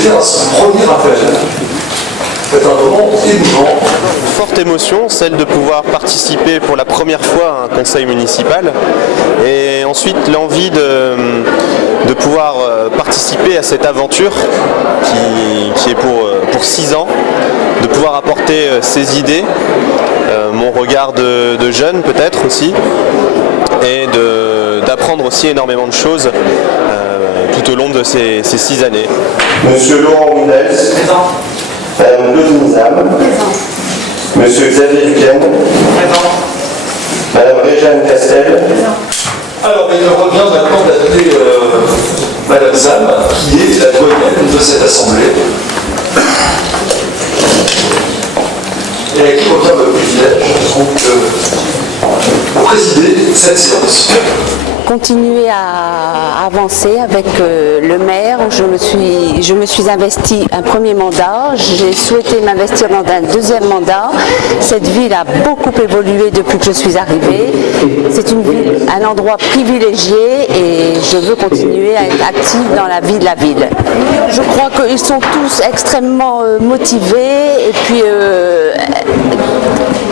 procéder à son premier appel. C'est un moment émouvant. Forte émotion, celle de pouvoir participer pour la première fois à un conseil municipal, et ensuite l'envie de pouvoir participer à cette aventure qui est pour 6 ans, de pouvoir apporter ses idées, mon regard de jeune peut-être aussi, et d'apprendre aussi énormément de choses tout au long de ces 6 années. Monsieur Laurent Windels. Présent. Madame Claudine Zam. Présent. Monsieur Xavier Duquesne. Présent. Madame Réjeanne Castel. Présent. Alors, il me revient maintenant d'appeler Madame Zam, qui est la doyenne de cette assemblée, et à qui revient le privilège de présider cette séance. Continuer à avancer avec le maire. Je me suis investie un premier mandat. J'ai souhaité m'investir dans un deuxième mandat. Cette ville a beaucoup évolué depuis que je suis arrivée. C'est une ville, un endroit privilégié, et je veux continuer à être active dans la vie de la ville. Je crois qu'ils sont tous extrêmement motivés et puis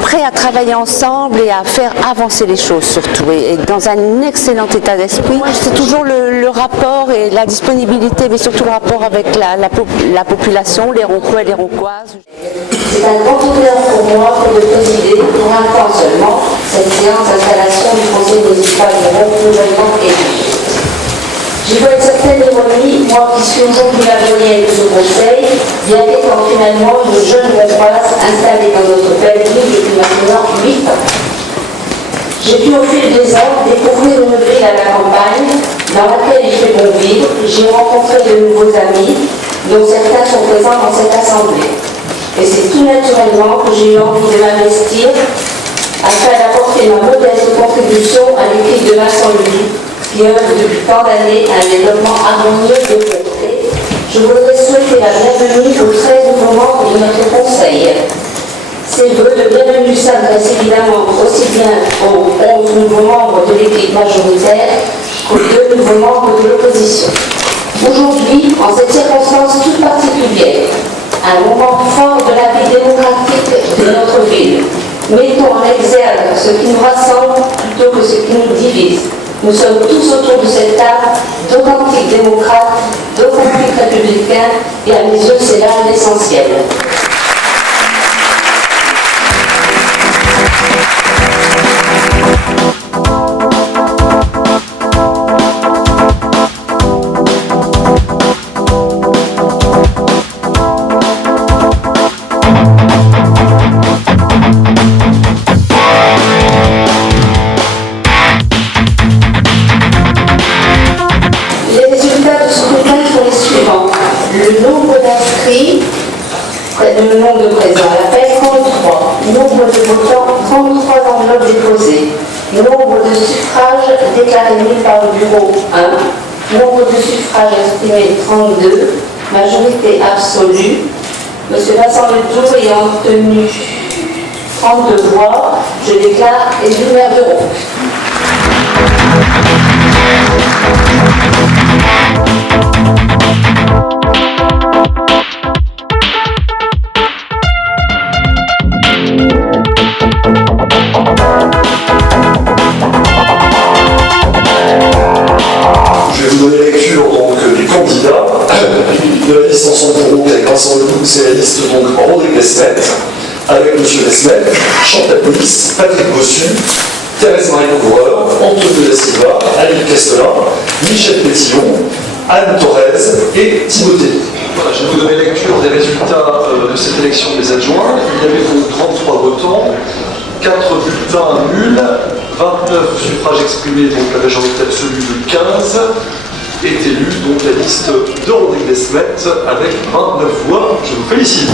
prêts à travailler ensemble et à faire avancer les choses surtout, et dans un excellent état d'esprit. C'est toujours le rapport et la disponibilité, mais surtout le rapport avec la population, les Roncois et les Roncoises. C'est un grand honneur pour moi de présider, pour un temps seulement, cette séance d'installation du conseil municipal de Roncois nouvellement élu. J'y vois une certaine ironie, moi qui suis aujourd'hui la doyenne de ce conseil, bien qu'étant finalement une jeune Roncoise installée dans notre belle ville depuis maintenant 8 ans. J'ai pu au fil des ans découvrir une ville à la campagne dans laquelle il fait bon vivre. J'ai rencontré de nouveaux amis, dont certains sont présents dans cette assemblée. Et c'est tout naturellement que j'ai eu envie de m'investir afin d'apporter ma modeste contribution à l'équipe de Vincent Louis, qui œuvre depuis tant d'années à un développement harmonieux de Contrée. Je voudrais souhaiter la bienvenue aux 13 nouveaux membres de notre conseil. Ces vœux de bienvenue s'adressent évidemment aussi bien aux 11 nouveaux membres de l'équipe majoritaire qu'aux 2 nouveaux membres de l'opposition. Aujourd'hui, en cette circonstance toute particulière, un moment fort de la vie démocratique de notre ville, mettons en exergue ce qui nous rassemble plutôt que ce qui nous divise. Nous sommes tous autour de cette table d'authentiques démocrates, d'authentiques républicains, et à mes yeux, c'est là l'essentiel. Le nombre de présents, l'appel 33, nombre de votants 33 enveloppes déposées, nombre de suffrages déclarés nuls par le bureau 1, nombre de suffrages exprimés 32, majorité absolue. M. Vincent Ledoux ayant obtenu 32 voix, je déclare élu maire de Ronc. De la liste Ensemble pour Ronc avec Vincent Ledoux, c'est la liste donc Rodrigue Desmet, avec M. Desmet, Chantal Police, Patrick Bossu, Thérèse-Marie Couvreur, Antoine de la Silva, Annie Castelin, Michel Pétillon, Anne Torres et Timothée. Voilà, je vais vous donner lecture des résultats de cette élection des adjoints. Il y avait donc 33 votants, 4 bulletins nuls, 29 suffrages exprimés, donc la majorité absolue de 15. Est élue donc la liste de Rodrigue Desmet avec 29 voix. Je vous félicite.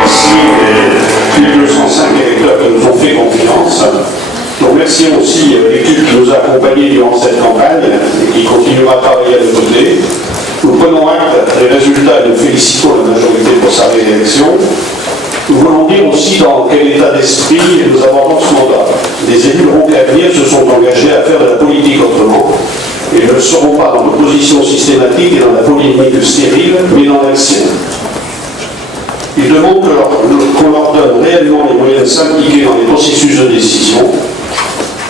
Merci les 205 électeurs qui nous ont fait confiance. Nous remercions aussi l'équipe qui nous a accompagnés durant cette campagne et qui continuera à travailler à nos côtés. Nous prenons acte des résultats et nous félicitons la majorité pour sa réélection. Nous voulons dire aussi dans quel état d'esprit nous abordons ce mandat. Les élus roncaviens se sont engagés à faire de la politique autrement et ne seront pas dans l'opposition systématique et dans la polémique stérile, mais dans l'action. Ils demandent qu'on leur donne réellement les moyens de s'impliquer dans les processus de décision,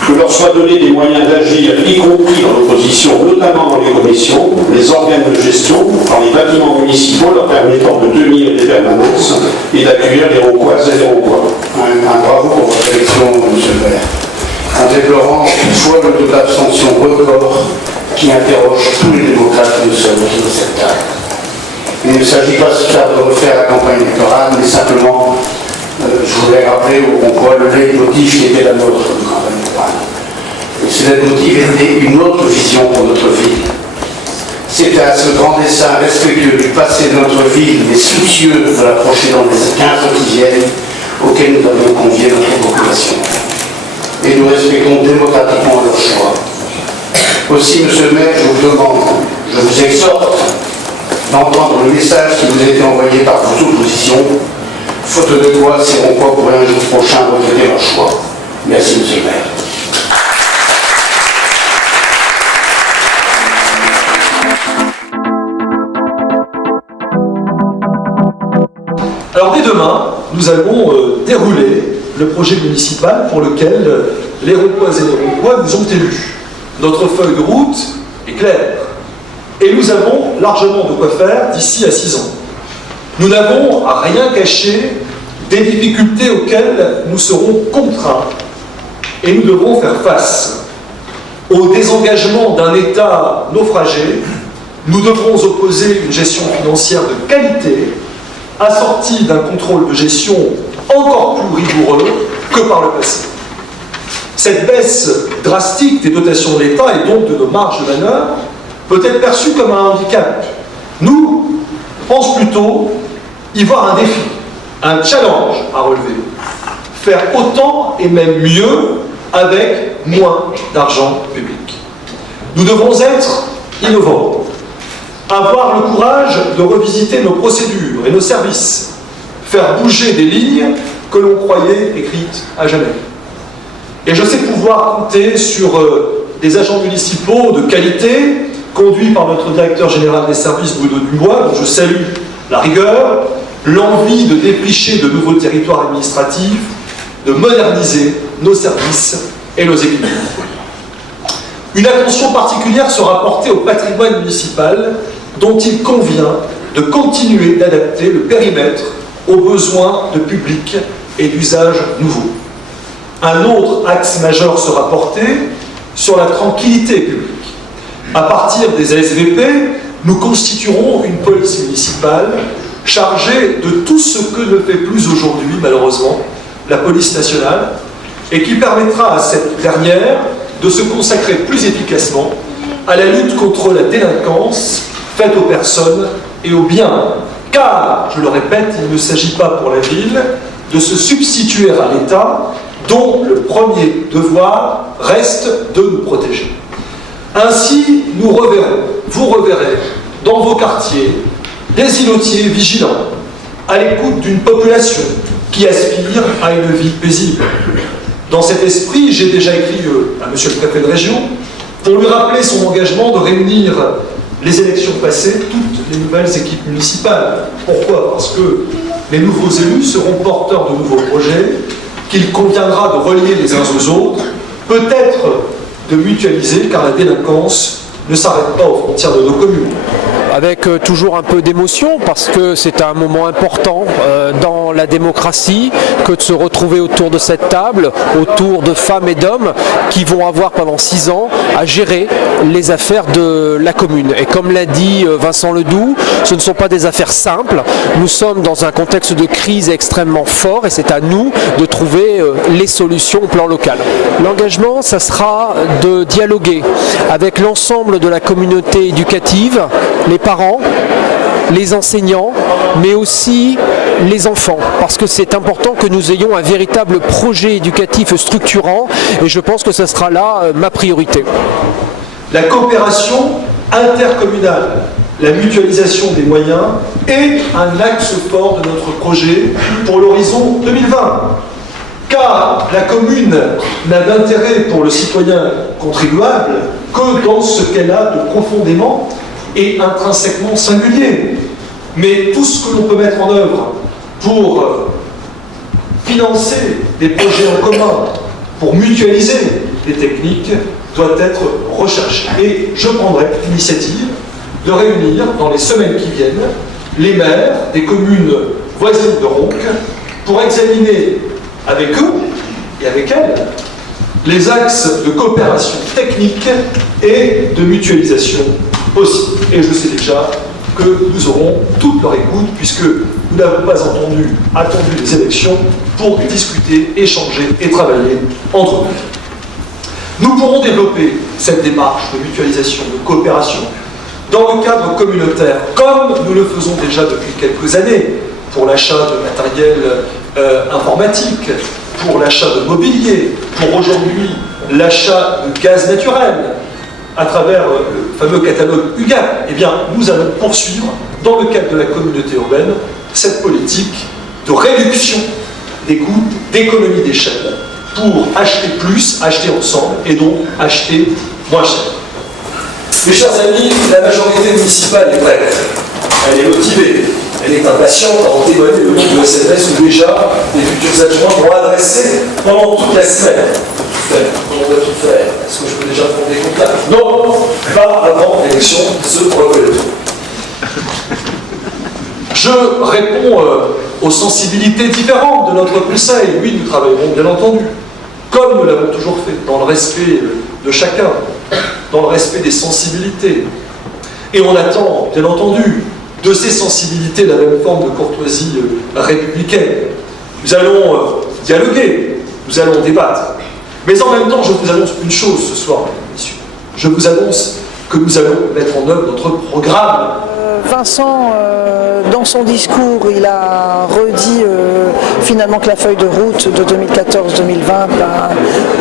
que leur soit donné des moyens d'agir, y compris dans l'opposition, notamment dans les commissions, les organes de gestion, dans les bâtiments municipaux, leur permettant de tenir des permanences et d'accueillir les Roncoises et les Roncois. Un bravo pour votre élection, monsieur le maire. En déplorant toutefois le taux d'abstention record qui interroge tous les démocrates que nous sommes autour de cette table. Il ne s'agit pas de refaire la campagne électorale, mais simplement, je voudrais rappeler au Roncois le leitmotiv qui était la nôtre de campagne électorale. Et ce leitmotiv était une autre vision pour notre ville. C'était à ce grand dessein respectueux du passé de notre ville, mais soucieux de l'approcher dans les 15 ans qui viennent, auxquels nous avions convié notre population. Et nous respectons démocratiquement leur choix. Aussi, monsieur le maire, je vous demande, je vous exhorte d'entendre le message qui vous a été envoyé par vos oppositions, faute de quoi ces Roncois pourraient un jour prochain regretter leur choix. Merci, monsieur le maire. Alors dès demain, nous allons dérouler le projet municipal pour lequel les Roncoises et les Roncois nous ont élus. Notre feuille de route est claire et nous avons largement de quoi faire d'ici à 6 ans. Nous n'avons à rien caché des difficultés auxquelles nous serons contraints et nous devrons faire face. Au désengagement d'un État naufragé, nous devrons opposer une gestion financière de qualité assortie d'un contrôle de gestion encore plus rigoureux que par le passé. Cette baisse drastique des dotations de l'État et donc de nos marges de manœuvre peut être perçue comme un handicap. Nous, pensons plutôt y voir un défi, un challenge à relever. Faire autant et même mieux avec moins d'argent public. Nous devons être innovants, avoir le courage de revisiter nos procédures et nos services, faire bouger des lignes que l'on croyait écrites à jamais. Et je sais pouvoir compter sur des agents municipaux de qualité, conduits par notre directeur général des services, Bruno Dubois, dont je salue la rigueur, l'envie de défricher de nouveaux territoires administratifs, de moderniser nos services et nos équipements. Une attention particulière sera portée au patrimoine municipal, dont il convient de continuer d'adapter le périmètre aux besoins de public et d'usages nouveaux. Un autre axe majeur sera porté sur la tranquillité publique. À partir des ASVP, nous constituerons une police municipale chargée de tout ce que ne fait plus aujourd'hui, malheureusement, la police nationale, et qui permettra à cette dernière de se consacrer plus efficacement à la lutte contre la délinquance faite aux personnes et aux biens. Car, je le répète, il ne s'agit pas pour la ville de se substituer à l'État, dont le premier devoir reste de nous protéger. Ainsi, nous reverrons, vous reverrez, dans vos quartiers, des îlotiers vigilants, à l'écoute d'une population qui aspire à une vie paisible. Dans cet esprit, j'ai déjà écrit à monsieur le préfet de région pour lui rappeler son engagement de réunir les élections passées, toutes les nouvelles équipes municipales. Pourquoi? Parce que les nouveaux élus seront porteurs de nouveaux projets qu'il conviendra de relier les uns aux autres, peut-être de mutualiser, car la délinquance ne s'arrête pas aux frontières de nos communes. Avec toujours un peu d'émotion, parce que c'est un moment important dans la démocratie que de se retrouver autour de cette table, autour de femmes et d'hommes qui vont avoir pendant 6 ans à gérer les affaires de la commune. Et comme l'a dit Vincent Ledoux, ce ne sont pas des affaires simples. Nous sommes dans un contexte de crise extrêmement fort et c'est à nous de trouver les solutions au plan local. L'engagement, ça sera de dialoguer avec l'ensemble de la communauté éducative, les parents, les enseignants, mais aussi les enfants, parce que c'est important que nous ayons un véritable projet éducatif structurant, et je pense que ce sera là ma priorité. La coopération intercommunale la mutualisation des moyens est un axe fort de notre projet pour l'horizon 2020. Car la commune n'a d'intérêt pour le citoyen contribuable que dans ce qu'elle a de profondément et intrinsèquement singulier. Mais tout ce que l'on peut mettre en œuvre pour financer des projets en commun, pour mutualiser les techniques, doit être recherché. Et je prendrai l'initiative de réunir dans les semaines qui viennent les maires des communes voisines de Ronques pour examiner avec eux et avec elles les axes de coopération technique et de mutualisation possible. Et je sais déjà que nous aurons toute leur écoute puisque nous n'avons pas attendu les élections pour discuter, échanger et travailler entre nous. Nous pourrons développer cette démarche de mutualisation, de coopération dans le cadre communautaire, comme nous le faisons déjà depuis quelques années, pour l'achat de matériel informatique, pour l'achat de mobilier, pour aujourd'hui l'achat de gaz naturel, à travers le fameux catalogue UGAP. Eh bien, nous allons poursuivre, dans le cadre de la communauté urbaine, cette politique de réduction des coûts, d'économie d'échelle, pour acheter plus, acheter ensemble, et donc acheter moins cher. Mes chers amis, la majorité municipale est prête. Elle est motivée. Elle est impatiente à en témoigner le groupe de SNS où déjà les futurs adjoints vont adresser pendant toute la semaine. On doit tout faire. Est-ce que je peux déjà prendre des contacts? Non, pas avant l'élection de ce reconnaître. Je réponds aux sensibilités différentes de notre conseil. Oui, nous travaillerons bien entendu, comme nous l'avons toujours fait, dans le respect de chacun, dans le respect des sensibilités. Et on attend, bien entendu, de ces sensibilités la même forme de courtoisie républicaine. Nous allons dialoguer, nous allons débattre. Mais en même temps, je vous annonce une chose ce soir, mesdames et messieurs. Je vous annonce que nous allons mettre en œuvre notre programme. Vincent, dans son discours, il a redit finalement que la feuille de route de 2014-2020,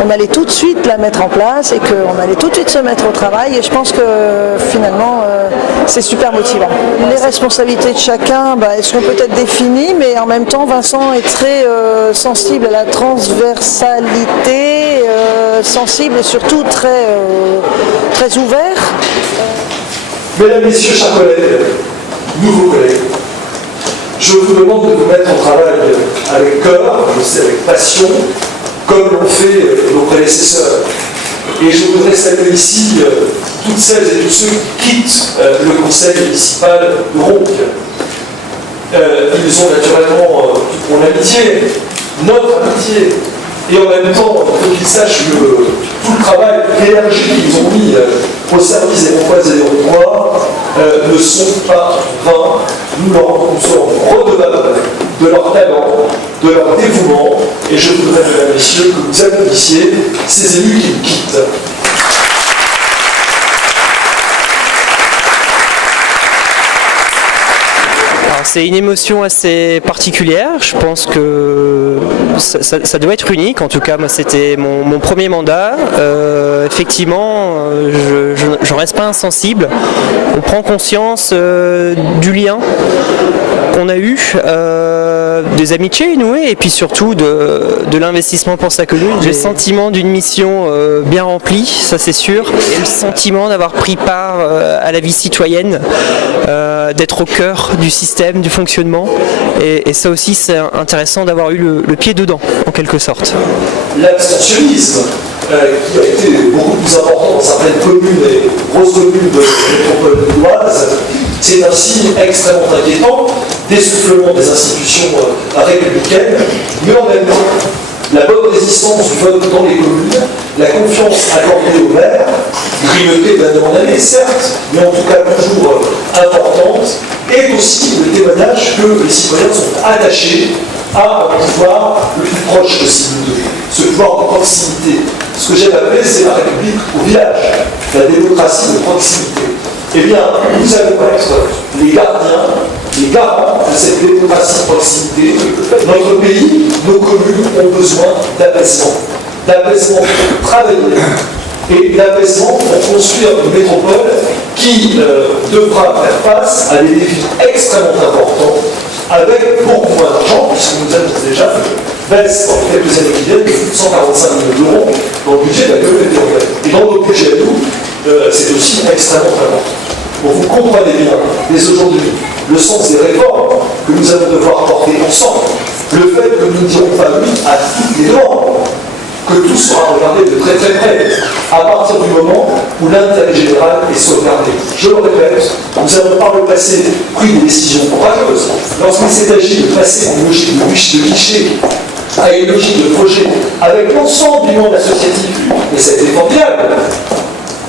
on allait tout de suite la mettre en place et qu'on allait tout de suite se mettre au travail. Et je pense que finalement, c'est super motivant. Les responsabilités de chacun, elles seront peut-être définies, mais en même temps, Vincent est très sensible à la transversalité, sensible et surtout très ouvert. Mesdames, Messieurs, chers collègues, nouveaux collègues, je vous demande de vous mettre au travail avec cœur, je sais avec passion, comme l'ont fait nos prédécesseurs. Et je voudrais saluer ici toutes celles et tous ceux qui quittent le conseil municipal de Ronques. Ils ont naturellement toute mon amitié, notre amitié. Et en même temps, il faut qu'ils sachent que tout le travail, l'énergie qu'ils ont mis au service des Roncoises et des Roncois ne sont pas vains. Nous serons redevables de leur talent, de leur dévouement. Et je voudrais, mesdames et messieurs, que vous applaudissiez ces élus qui nous quittent. C'est une émotion assez particulière, je pense que ça doit être unique, en tout cas moi c'était mon premier mandat, effectivement je reste pas insensible, on prend conscience du lien qu'on a eu, des amitiés nouées et puis surtout de l'investissement pour sa commune. J'ai le sentiment d'une mission bien remplie, ça c'est sûr, et le sentiment d'avoir pris part à la vie citoyenne, d'être au cœur du système, du fonctionnement, et ça aussi c'est intéressant d'avoir eu le pied dedans en quelque sorte. L'abstentionnisme qui a été beaucoup plus important dans certaines communes et grosses communes de métropole lilloise, c'est un signe extrêmement inquiétant d'essoufflement des institutions républicaines, mais en même temps la bonne résistance du vote dans les communes, la confiance accordée aux maires, grignotée d'année en année, certes, mais en tout cas toujours importante, est aussi le témoignage que les citoyens sont attachés à un pouvoir le plus proche possible d'eux, ce pouvoir de proximité. Ce que j'aime appeler, c'est la République au village, la démocratie de proximité. Eh bien, nous allons être les gardiens, les garants de cette démocratie de proximité. Notre pays, nos communes ont besoin d'apaisement pour travailler et d'apaisement pour construire une métropole qui devra faire face à des défis extrêmement importants avec beaucoup moins d'argent, puisque nous avons déjà baisse dans quelques années qui viennent de 145 millions d'euros dans le budget de la communauté européenne. Et dans notre budget à nous, c'est aussi extrêmement important. Bon, vous comprenez bien, dès aujourd'hui, le sens des réformes que nous allons devoir porter ensemble, le fait que nous ne dirons pas oui à toutes les demandes, que tout sera regardé de très très près, à partir du moment où l'intérêt général est sauvegardé. Je le répète, nous avons par le passé pris des décisions courageuses. Lorsqu'il s'est agi de passer d'une logique de guichet à une logique de projet avec l'ensemble du monde associatif, et ça a été formidable.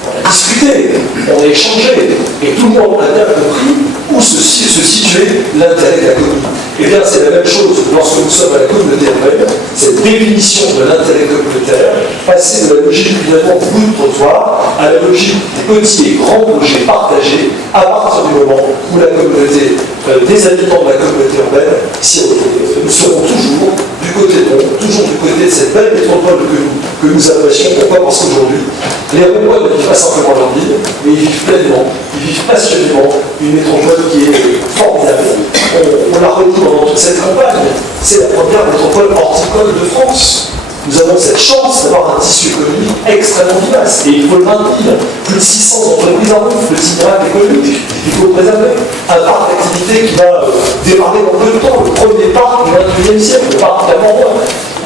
On a discuté, on a échangé, et tout le monde a bien compris où se situait l'intérêt de la commune. Et bien c'est la même chose lorsque nous sommes à la communauté urbaine, cette définition de l'intérêt communautaire, passer de la logique finalement du bout de trottoir à la logique des petits et grands projets partagés à partir du moment où la communauté, des habitants de la communauté urbaine, nous serons toujours du côté de nous, toujours du côté de cette belle métropole que nous apprécions. Pourquoi? Parce qu'aujourd'hui, les Roumois ne vivent pas simplement leur vie, mais ils vivent pleinement, ils vivent passionnément une métropole qui est formidable. On l'a redit pendant toute cette campagne, c'est la première métropole horticole de France. Nous avons cette chance d'avoir un tissu économique extrêmement vivace et il faut le maintenir. Plus de 600 entreprises en route, petit miracle économique, il faut le préserver. Un parc d'activité qui va démarrer dans peu de temps, le premier parc du XXIe siècle, le parc d'Amand.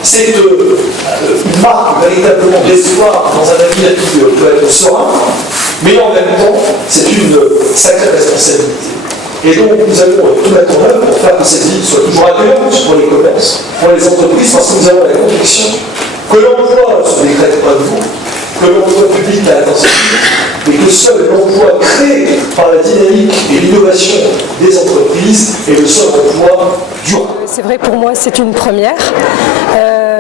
C'est une marque véritablement d'espoir dans un avenir qui peut être serein, mais en même temps, c'est une sacrée responsabilité. Et donc, nous allons tout mettre en œuvre pour faire que cette ville soit toujours accueillante pour les commerces, pour les entreprises, parce que nous avons la conviction que l'emploi se décrète pas de vous, que l'emploi public a l'attention publique, et que seul l'emploi créé par la dynamique et l'innovation des entreprises est le seul emploi durable. C'est vrai, pour moi, c'est une première.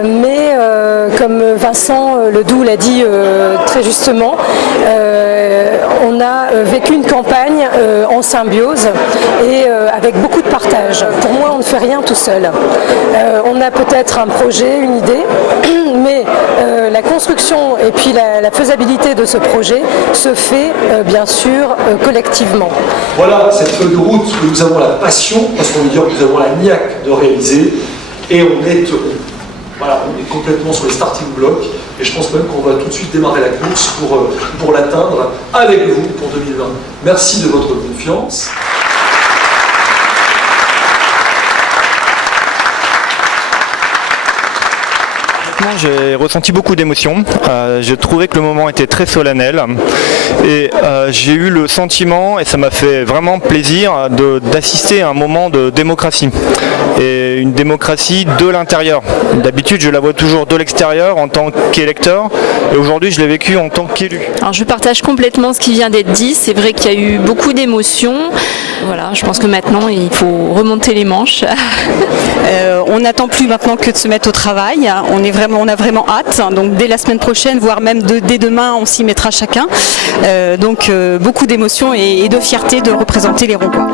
Mais comme Vincent Ledoux l'a dit très justement, on a vécu une campagne en symbiose et avec beaucoup de partage. Pour moi, on ne fait rien tout seul. On a peut-être un projet, une idée, mais la construction et puis la faisabilité de ce projet se fait bien sûr collectivement. Voilà cette feuille de route que nous avons la passion, parce qu'on veut dire que nous avons la niaque de réaliser, et on est complètement sur les starting blocks, et je pense même qu'on va tout de suite démarrer la course pour l'atteindre avec vous pour 2020. Merci de votre confiance. J'ai ressenti beaucoup d'émotions. J'ai trouvé que le moment était très solennel et j'ai eu le sentiment, et ça m'a fait vraiment plaisir, d'assister à un moment de démocratie. Et une démocratie de l'intérieur. D'habitude, je la vois toujours de l'extérieur en tant qu'électeur, et aujourd'hui, je l'ai vécu en tant qu'élu. Alors, je partage complètement ce qui vient d'être dit. C'est vrai qu'il y a eu beaucoup d'émotions. Voilà, je pense que maintenant, il faut remonter les manches. On n'attend plus maintenant que de se mettre au travail. On a vraiment hâte. Donc dès la semaine prochaine, voire même dès demain, on s'y mettra chacun. Donc beaucoup d'émotions et de fierté de représenter les Roncois.